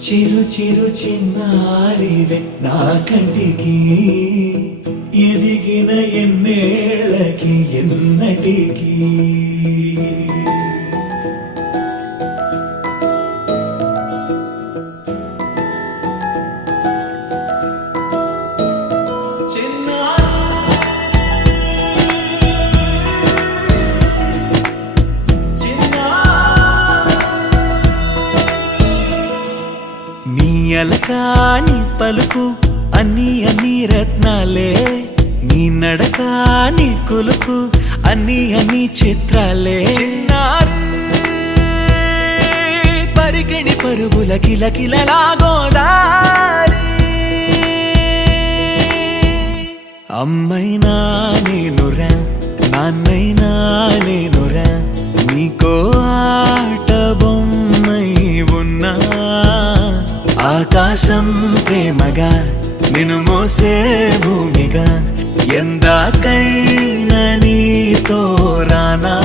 చిరు చిరు చిన్నారివే నా కంటికి ఎదిగిన ఎన్నేళ్ళకి ఎన్నటికి అలకాని పలుకు అన్ని అన్ని రత్నాలే నీ నడకాని కొలుకు అన్ని అన్ని చిత్రాలే పరికిణి పరుగుల కిలకిలలాగోదారి అమ్మైనా నేనురా నాన్నైనా నేనురా నీకో ఆట బొమ్మై ఉన్నా ఆకాశం ప్రేమగా నిన్ను మోసే భూమిగా ఎందాకైనా నీతో రానా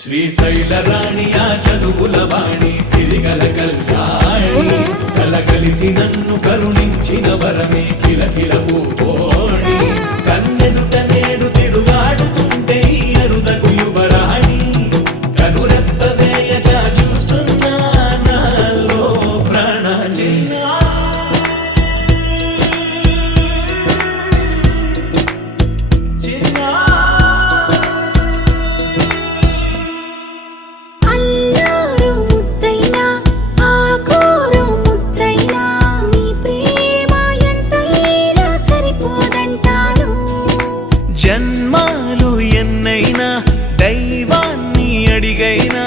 శ్రీశైల రాణియా చదువుల వాణి సిరిగల కళ్యాణి కలగలిసి నన్ను కరుణించిన వరమే కిలకిల పూకోణి కన్నెదుట నేడు తిరుగాడుతుంటే ఈ అరుదకు యువరాణి కనురెప్ప వేయగా చూస్తున్నా నాలో ప్రాణ జన్మాలు ఎన్నైనా దైవాన్ని అడిగైనా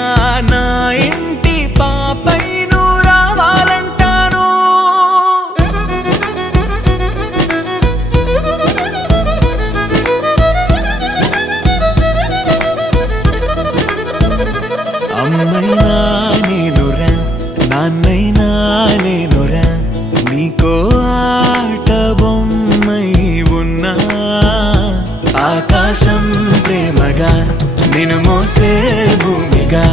నా ఇంటి పాపై నువ్వు రావాలంటాను అమ్మైనా నేనురా నాన్నైనా నేనురా నీకో ఆట బొమ్మై ఉన్నా ఆకాశం ప్రేమగా నిన్ను మోసే భూమిగా